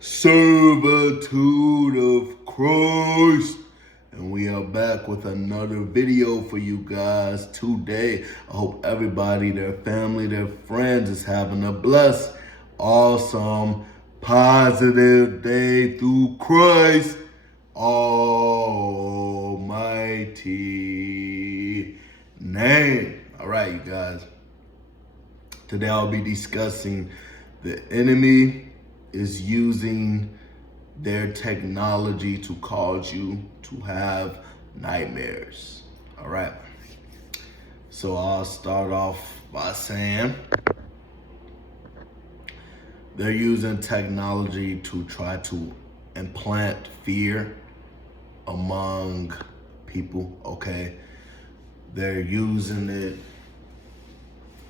Servitude of Christ. And we are back with another video for you guys today. I hope everybody, their family, their friends is having a blessed, awesome, positive day through Christ Almighty name. All right, you guys. Today I'll be discussing the enemy is using their technology to cause you to have nightmares. All right. So I'll start off by saying they're using technology to try to implant fear among people, okay? They're using it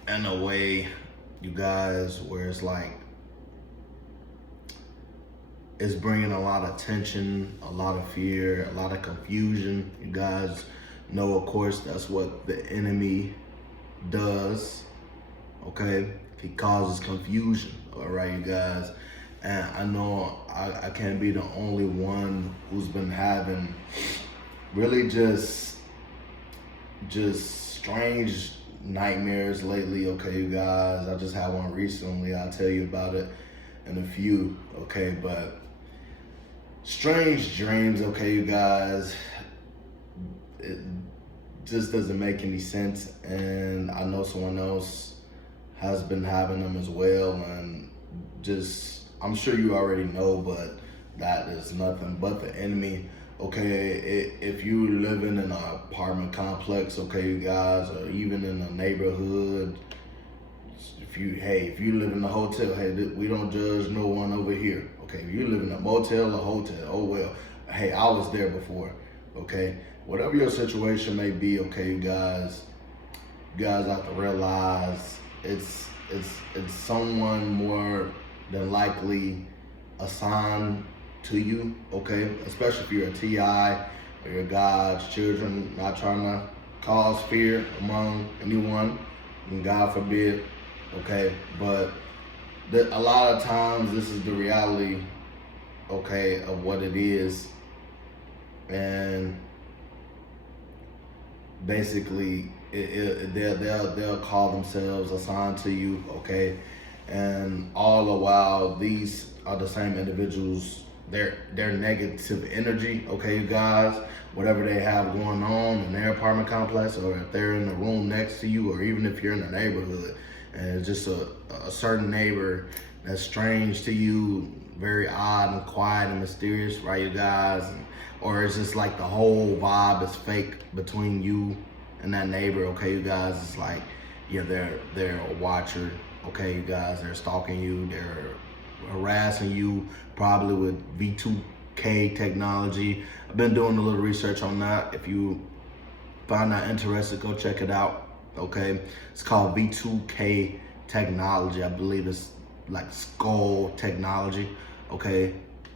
in a way, you guys, where it's like, it's bringing a lot of tension, a lot of fear, a lot of confusion. You guys know, of course, that's what the enemy does, okay? He causes confusion, all right, you guys? And I know I can't be the only one who's been having really just strange nightmares lately, okay, you guys? I just had one recently. I'll tell you about it in a few, okay? But strange dreams, okay, you guys? It just doesn't make any sense, and I know someone else has been having them as well, and just, I'm sure you already know, but that is nothing but the enemy. Okay, if you living in an apartment complex, okay, you guys, or even in a neighborhood, if you live in a hotel, hey, we don't judge no one over here. Okay, if you live in a motel or hotel, oh well, hey, I was there before, okay? Whatever your situation may be, okay, you guys have to realize it's someone more than likely assigned to you, okay? Especially if you're a TI or you're God's children, not trying to cause fear among anyone, and God forbid, okay? But a lot of times this is the reality, okay, of what it is. And basically they'll call themselves assigned to you, okay? And all the while, these are the same individuals, their negative energy, okay, you guys, whatever they have going on in their apartment complex, or if they're in the room next to you, or even if you're in the neighborhood, and it's just a certain neighbor that's strange to you, very odd and quiet and mysterious, right, you guys? Or it's just like the whole vibe is fake between you and that neighbor, okay, you guys? It's like, yeah, they're a watcher, okay, you guys? They're stalking you, they're harassing you, probably with V2K technology. I've been doing a little research on that. If you find that interested, go check it out. Okay, it's called V2K technology. I believe it's like skull technology. Okay,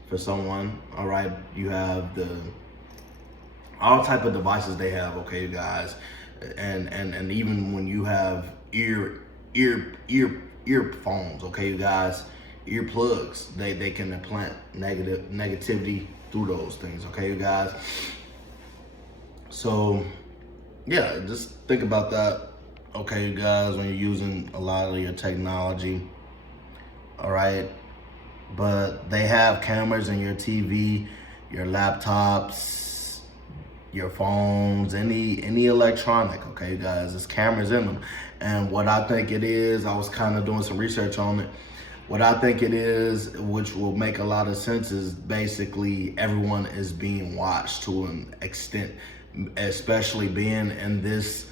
for someone. All right, you have all type of devices they have. Okay, you guys, and even when you have earphones. Okay, you guys, earplugs. They can implant negativity through those things. Okay, you guys. So yeah, just think about that, okay, you guys, when you're using a lot of your technology, all right? But they have cameras in your TV, your laptops, your phones, any electronic, okay, you guys, there's cameras in them. And what I think it is, I was kind of doing some research on it. What I think it is, which will make a lot of sense, is basically everyone is being watched to an extent, especially being in this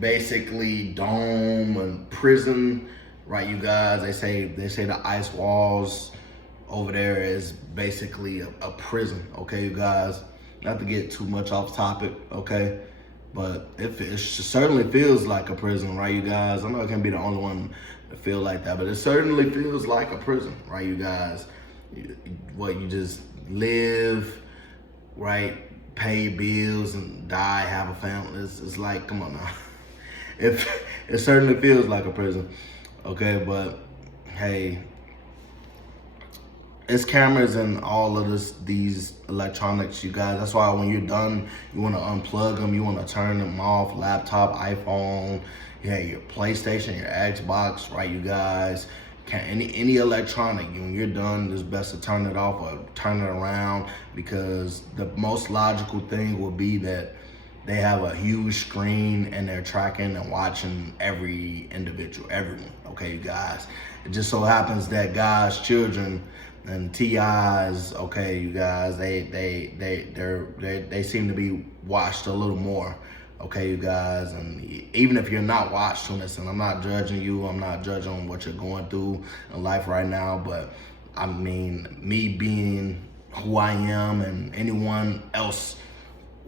basically dome and prison, right, you guys? They say the ice walls over there is basically a prison, okay, you guys? Not to get too much off topic, okay? But it certainly feels like a prison, right, you guys? I know I can't be the only one to feel like that, but it certainly feels like a prison, right, you guys? You just live, right, pay bills and die, have a family. It's like, come on now. It certainly feels like a prison, okay? But hey, it's cameras in all of these electronics, you guys. That's why when you're done, you want to unplug them, you want to turn them off. Laptop, iPhone, yeah, your PlayStation, your Xbox, right, you guys. Any electronic, when you're done, it's best to turn it off or turn it around, because the most logical thing will be that they have a huge screen and they're tracking and watching every individual, everyone. Okay, you guys. It just so happens that God's children and TIs, okay, you guys, they seem to be watched a little more. Okay, you guys, and even if you're not watching this, and I'm not judging you, I'm not judging what you're going through in life right now, but I mean, me being who I am and anyone else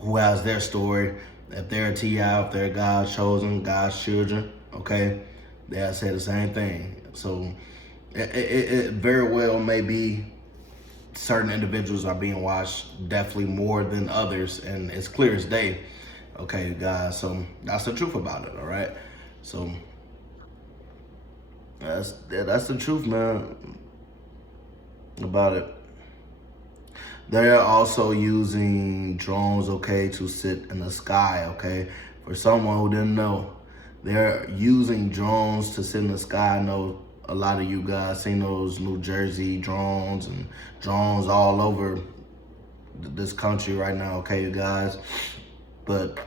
who has their story, if they're a TI, if they're God's chosen, God's children, okay, they'll say the same thing. So it very well may be certain individuals are being watched definitely more than others, and it's clear as day. Okay, guys, so that's the truth about it, all right? So that's the truth, man, about it. They're also using drones, okay, to sit in the sky, okay? For someone who didn't know, they're using drones to sit in the sky. I know a lot of you guys seen those New Jersey drones and drones all over this country right now, okay, you guys? But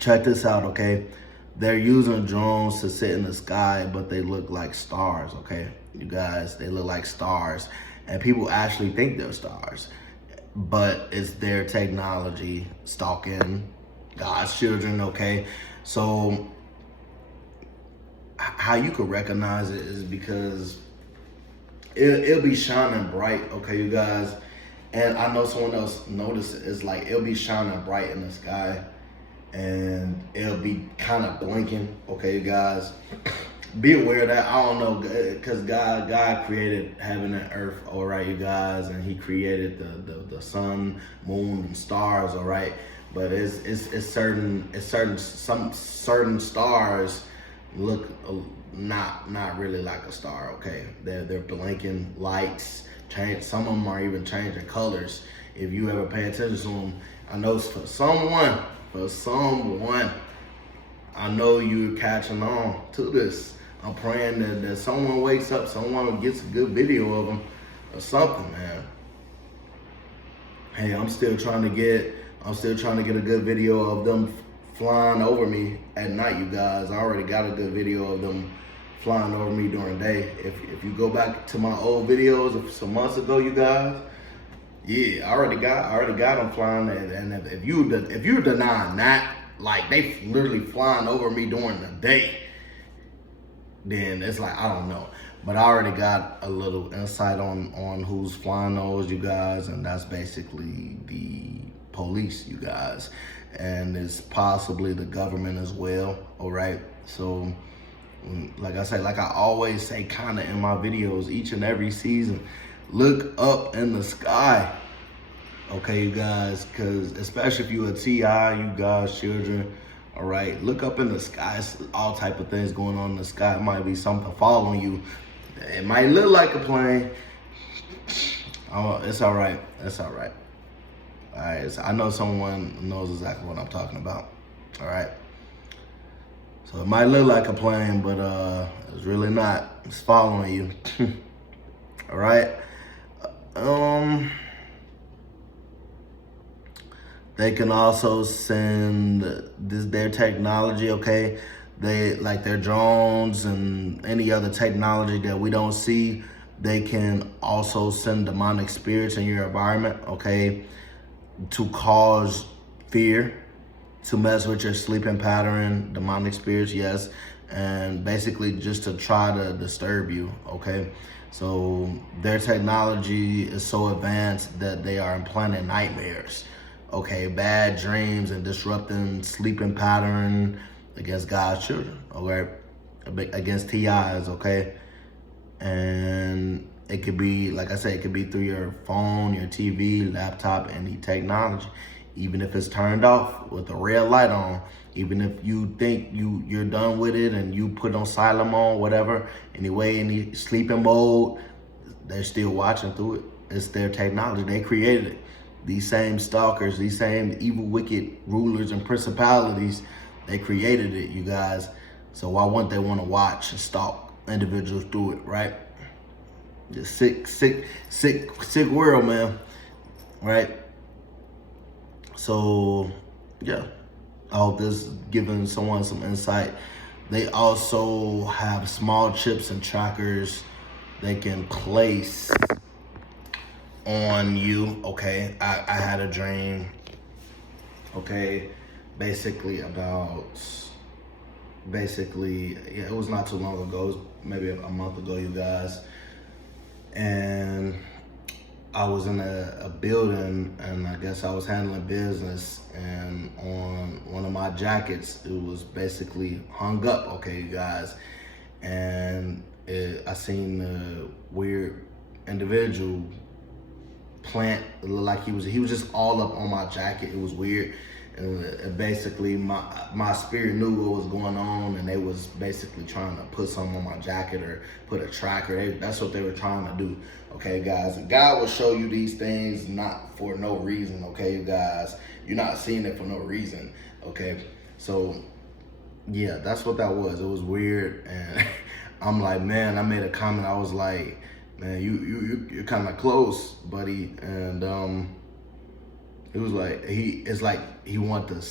check this out, okay? They're using drones to sit in the sky, but they look like stars, okay? You guys, they look like stars. And people actually think they're stars. But it's their technology stalking God's children, okay? So how you could recognize it is because it'll be shining bright, okay, you guys? And I know someone else noticed it. It's like it'll be shining bright in the sky and it'll be kind of blinking, okay, you guys? Be aware of that. I don't know, because God created heaven and earth, all right, you guys, and he created the sun, moon, and stars, all right? But some certain stars look not really like a star, okay? They're blinking lights, some of them are even changing colors. If you ever pay attention to them, I know for someone, I know you're catching on to this. I'm praying that someone wakes up, someone gets a good video of them or something, man. Hey, I'm still trying to get a good video of them flying over me at night, you guys. I already got a good video of them flying over me during the day. If you go back to my old videos of some months ago, you guys, yeah, I already got them flying. And if you denying that, like they literally flying over me during the day, then it's like, I don't know. But I already got a little insight on who's flying those, you guys, and that's basically the police, you guys. And it's possibly the government as well, all right? So, like I say, like I always say kind of in my videos, each and every season, look up in the sky, okay, you guys? Because especially if you're a TI, you guys, children, all right, look up in the sky. All type of things going on in the sky. It might be something following you. It might look like a plane. Oh, it's all right. It's all right. All right. So I know someone knows exactly what I'm talking about. All right. So it might look like a plane, but it's really not. It's following you. All right. They can also send their technology, okay? They, like their drones and any other technology that we don't see, they can also send demonic spirits in your environment, okay? To cause fear, to mess with your sleeping pattern, demonic spirits, yes. And basically just to try to disturb you, okay? So their technology is so advanced that they are implanting nightmares. Okay, bad dreams and disrupting sleeping pattern against God's children, okay? Against TIs, okay? And it could be, like I said, it could be through your phone, your TV, laptop, any technology. Even if it's turned off with a red light on, even if you think you're done with it and you put on silent mode, whatever, anyway, any sleeping mode, they're still watching through it. It's their technology. They created it. These same stalkers, these same evil, wicked rulers and principalities, they created it, you guys. So why wouldn't they want to watch and stalk individuals through it, right? Just sick world, man, right? So, yeah, I hope this is giving someone some insight. They also have small chips and trackers they can place on you, okay? I had a dream, okay, basically, yeah, it was not too long ago, it was maybe a month ago, you guys, and I was in a building, and I guess I was handling business, and on one of my jackets, it was basically hung up, okay, you guys, and I seen a weird individual plant, like he was just all up on my jacket. It was weird, and basically my spirit knew what was going on, and they was basically trying to put something on my jacket or put a tracker. That's what they were trying to do, okay, guys. And God will show you these things not for no reason, okay, you guys. You're not seeing it for no reason, okay. So yeah, that's what that was. It was weird, and I'm like, man, I made a comment. I was like, man, you're kind of close, buddy. And it was like he wanted to,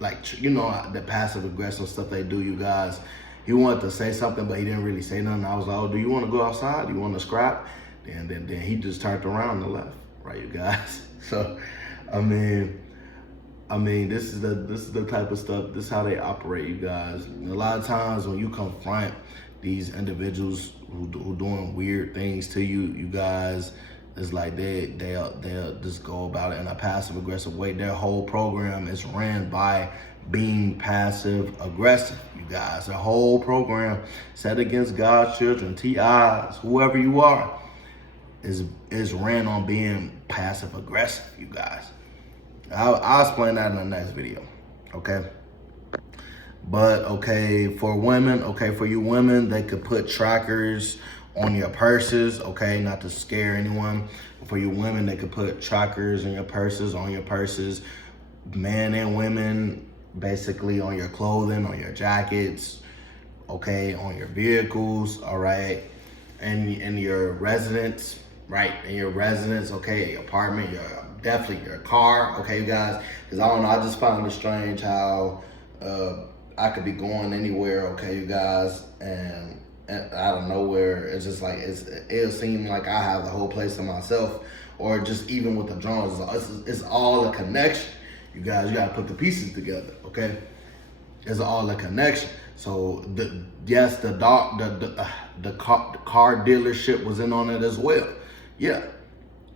like, you know, the passive aggressive stuff they do, you guys. He wanted to say something, but he didn't really say nothing. I was like, oh, do you want to go outside? Do you want to scrap? And then he just turned around and left, right, you guys. So, I mean, this is the type of stuff. This is how they operate, you guys. And a lot of times when you confront these individuals who doing weird things to you, you guys, it's like they'll just go about it in a passive aggressive way. Their whole program is ran by being passive aggressive, you guys. Their whole program set against God's children, TIs, whoever you are, is ran on being passive aggressive, you guys. I'll explain that in the next video, okay? But, okay, for women, okay, for you women, they could put trackers on your purses, okay, not to scare anyone. For you women, they could put trackers in your purses, on your purses, men and women, basically on your clothing, on your jackets, okay, on your vehicles, all right, and in your residence, right, in your residence, okay, your apartment, definitely your car, okay, you guys, because I don't know, I just found it strange how I could be going anywhere, okay, you guys, and out of nowhere, it's just like, it'll seem like I have the whole place to myself, or just even with the drones, it's all a connection, you guys. You gotta put the pieces together, okay? It's all a connection. So the car dealership was in on it as well, yeah.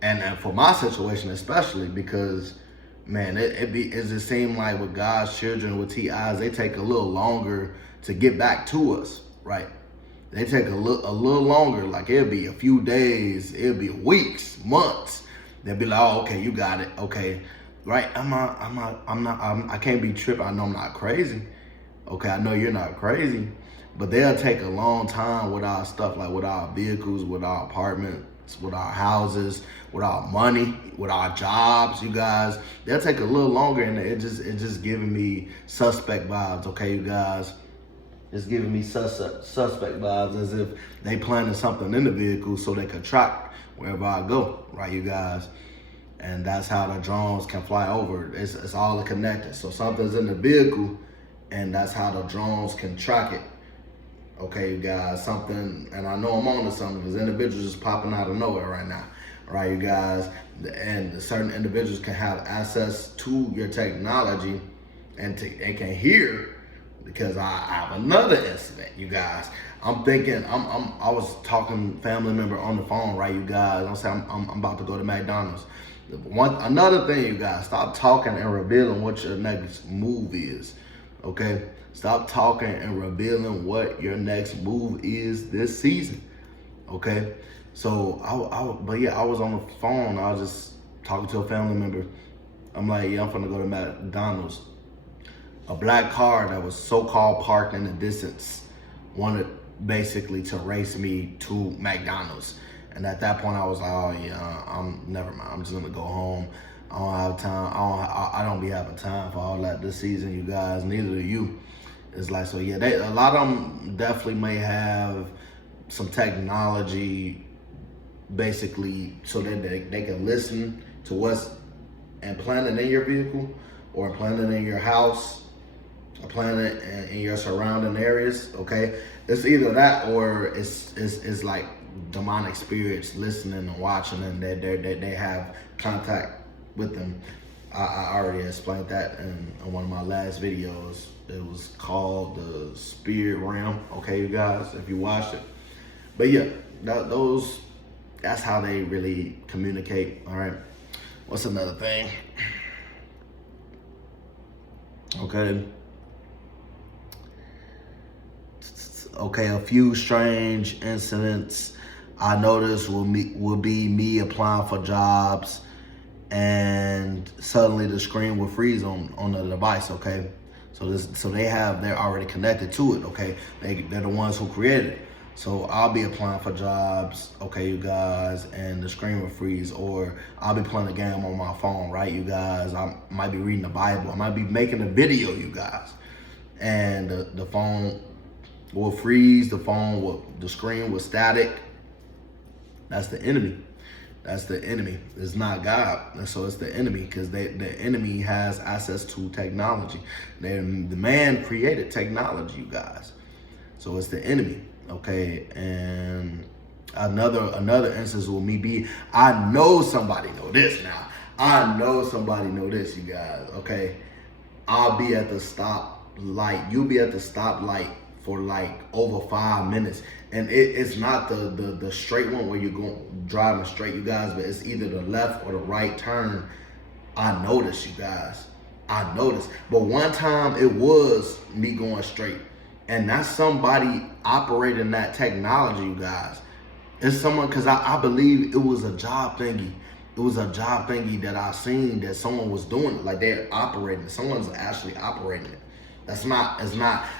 And for my situation especially, because man, it just seemed like with God's children, with TIs, they take a little longer to get back to us, right? They take a little longer. Like it'll be a few days, it'll be weeks, months. They'll be like, oh, okay, you got it, okay, right? I can't be tripping. I know I'm not crazy. Okay, I know you're not crazy, but they'll take a long time with our stuff, like with our vehicles, with our apartments, with our houses, with our money, with our jobs, you guys. They'll take a little longer, and it just giving me suspect vibes, okay, you guys. It's giving me suspect vibes, as if they planted something in the vehicle so they could track wherever I go, right, you guys? And that's how the drones can fly over. It's all connected. So something's in the vehicle, and that's how the drones can track it. Okay, you guys, something, and I know I'm on to something, because individuals is popping out of nowhere right now, right, you guys? And certain individuals can have access to your technology, and they can hear, because I have another incident, you guys. I'm thinking, I was talking family member on the phone, right, you guys? I'm saying I'm about to go to McDonald's. Another thing, you guys, stop talking and revealing what your next move is, okay? Stop talking and revealing what your next move is this season, okay? So, but yeah, I was on the phone. I was just talking to a family member. I'm like, yeah, I'm finna go to McDonald's. A black car that was so-called parked in the distance wanted basically to race me to McDonald's. And at that point, I was like, oh yeah, I'm never mind. I'm just gonna go home. I don't have time. I don't be having time for all that this season, you guys. Neither do you. It's like, so yeah, a lot of them definitely may have some technology, basically, so that they can listen to what's implanted in your vehicle, or implanted in your house, or implanted in your surrounding areas. Okay, it's either that, or it's like demonic spirits listening and watching, and they have contact with them. I already explained that in one of my last videos. It was called the Spirit Realm. Okay, you guys, if you watched it. But yeah, that's how they really communicate. All right. What's another thing? Okay. Okay, a few strange incidents I noticed will be me applying for jobs, and suddenly the screen will freeze on the device. Okay, so they're already connected to it. Okay, they're the ones who created it. So I'll be applying for jobs, okay, you guys, and the screen will freeze, or I'll be playing a game on my phone, right, you guys? I might be reading the Bible. I might be making a video, you guys, and the phone will freeze. The screen will static. That's the enemy. That's the enemy. It's not God. And so it's the enemy, because the enemy has access to technology. The man created technology, you guys. So it's the enemy. Okay, and another instance will be, I know somebody know this now. I know somebody know this, you guys. Okay, I'll be at the stoplight. You'll be at the stoplight for like over 5 minutes, and it's not the straight one where you're driving straight, you guys, but it's either the left or the right turn. I noticed, you guys. I noticed, but one time it was me going straight. And that's somebody operating that technology, you guys. It's someone, because I believe it was a job thingy. It was a job thingy that I seen that someone was doing it. Like, they're operating it. Someone's actually operating it. It's not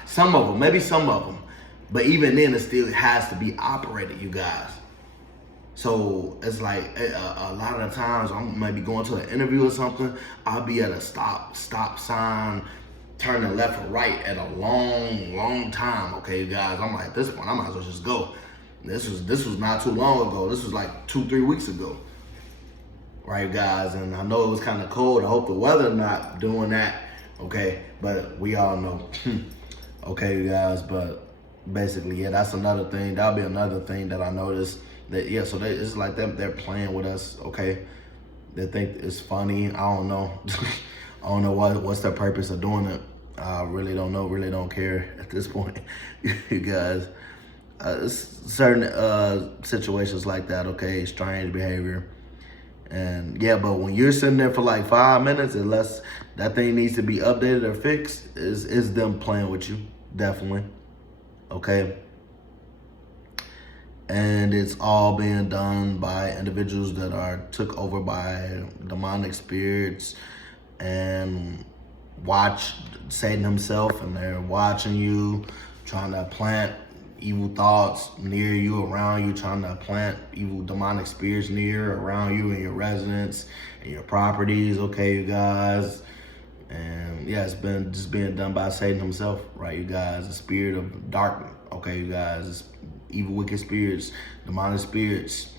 some of them, maybe some of them. But even then, it still has to be operated, you guys. So it's like a lot of the times I might be going to an interview or something. I'll be at a stop sign, turning left or right at a long time. Okay, you guys, I'm like, at this point, I might as well just go. This was not too long ago. This was like 2-3 weeks ago, right, guys? And I know it was kind of cold. I hope the weather not doing that. Okay, but we all know. Okay, you guys, but basically, yeah, that's another thing. That'll be another thing that I noticed. That, yeah, so it's like they're playing with us. Okay, they think it's funny. I don't know. I don't know what's their purpose of doing it. I really don't know. Really don't care at this point, you guys. Certain situations like that, okay, strange behavior. And yeah, but when you're sitting there for like 5 minutes, unless that thing needs to be updated or fixed, is them playing with you, definitely. Okay. And it's all being done by individuals that are took over by demonic spirits, and watch Satan himself, and they're watching you, trying to plant evil thoughts near you, around you, trying to plant evil demonic spirits near, around you, in your residence, and your properties. Okay, you guys. And yeah, it's been just being done by Satan himself, right, you guys? The spirit of darkness. Okay, you guys. It's evil, wicked spirits, demonic spirits.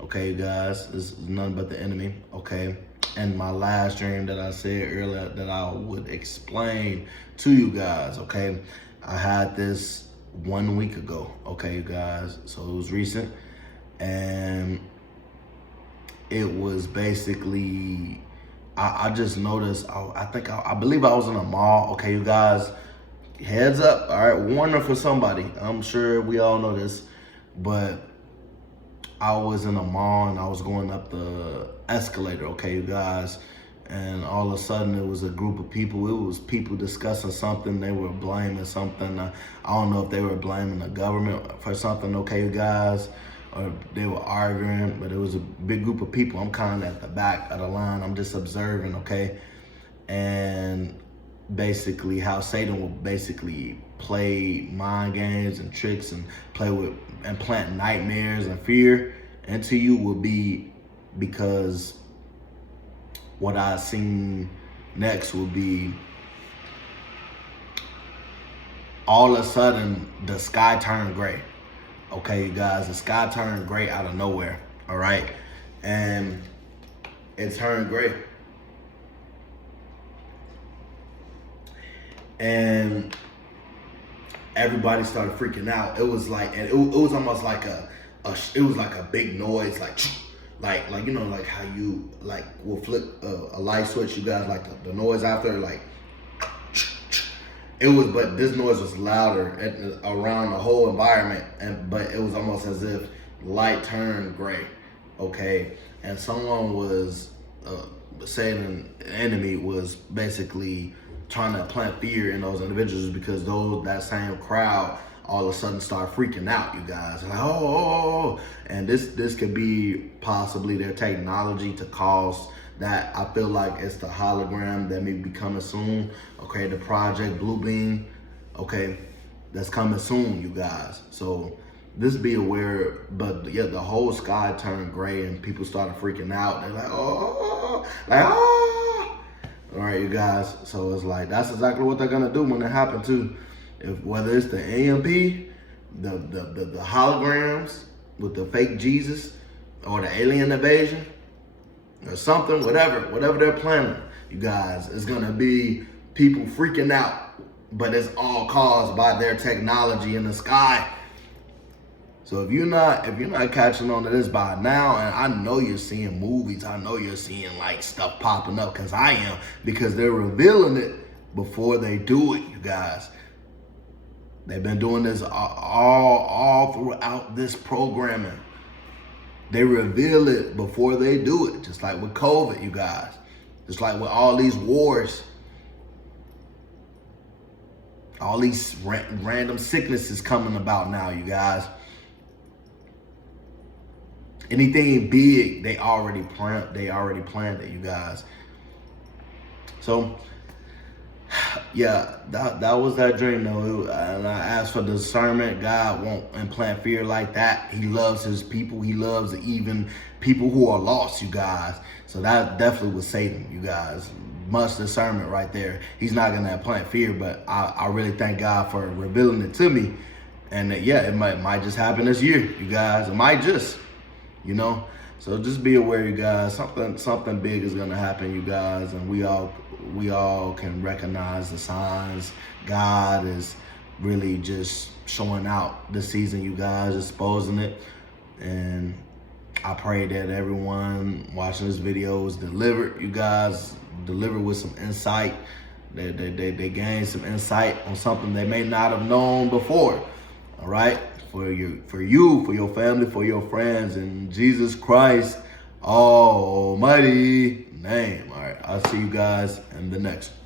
Okay, you guys. It's none but the enemy. Okay. And my last dream that I said earlier that I would explain to you guys, okay? I had this 1 week ago, okay, you guys? So it was recent. And it was basically, I just noticed, I believe I was in a mall, okay, you guys? Heads up, all right? Warning for somebody. I'm sure we all know this, but I was in a mall and I was going up the escalator, okay, you guys? And all of a sudden it was a group of people. It was people discussing something. They were blaming something. I don't know if they were blaming the government for something, okay, you guys? Or they were arguing, but it was a big group of people. I'm kind of at the back of the line. I'm just observing, okay? And basically how Satan will basically play mind games and tricks and play with and plant nightmares and fear into you will be because what I seen next will be all of a sudden the sky turned gray. Okay, you guys, the sky turned gray out of nowhere. All right, and it turned gray. And everybody started freaking out. It was like, and it was almost like it was like a big noise, like you know, like how you like will flip a light switch. You guys like the noise after, like it was, but this noise was louder around the whole environment, but it was almost as if light turned gray. Okay, and someone was saying an enemy was basically trying to plant fear in those individuals, because that same crowd all of a sudden start freaking out, you guys. Like, oh. And this could be possibly their technology to cause that. I feel like it's the hologram that may be coming soon. Okay, the Project Bluebeam, okay, that's coming soon, you guys. So just be aware. But yeah, the whole sky turned gray and people started freaking out. They're like, oh, like, oh. All right, you guys. So it's like, that's exactly what they're gonna do when it happens too. Whether it's the AMP, the holograms with the fake Jesus, or the alien invasion, or something, whatever they're planning, you guys, it's gonna be people freaking out, but it's all caused by their technology in the sky. So if you're not catching on to this by now, and I know you're seeing movies, I know you're seeing like stuff popping up, because I am, because they're revealing it before they do it, you guys. They've been doing this all throughout this programming. They reveal it before they do it, just like with COVID, you guys. Just like with all these wars. All these random sicknesses coming about now, you guys. Anything big, they already planned it, you guys. So yeah, that was that dream though. And I asked for discernment. God won't implant fear like that. He loves his people. He loves even people who are lost, you guys. So that definitely was Satan, you guys. Much discernment right there. He's not gonna implant fear, but I really thank God for revealing it to me. And yeah, it might just happen this year, you guys. It might just, you know. So just be aware, you guys. Something big is gonna happen, you guys, and we all can recognize the signs. God is really just showing out this season, you guys, exposing it. And I pray that everyone watching this video is delivered, you guys, delivered with some insight. They gain some insight on something they may not have known before. All right, for you, for your family, for your friends, in Jesus Christ Almighty name. All right, I'll see you guys in the next one.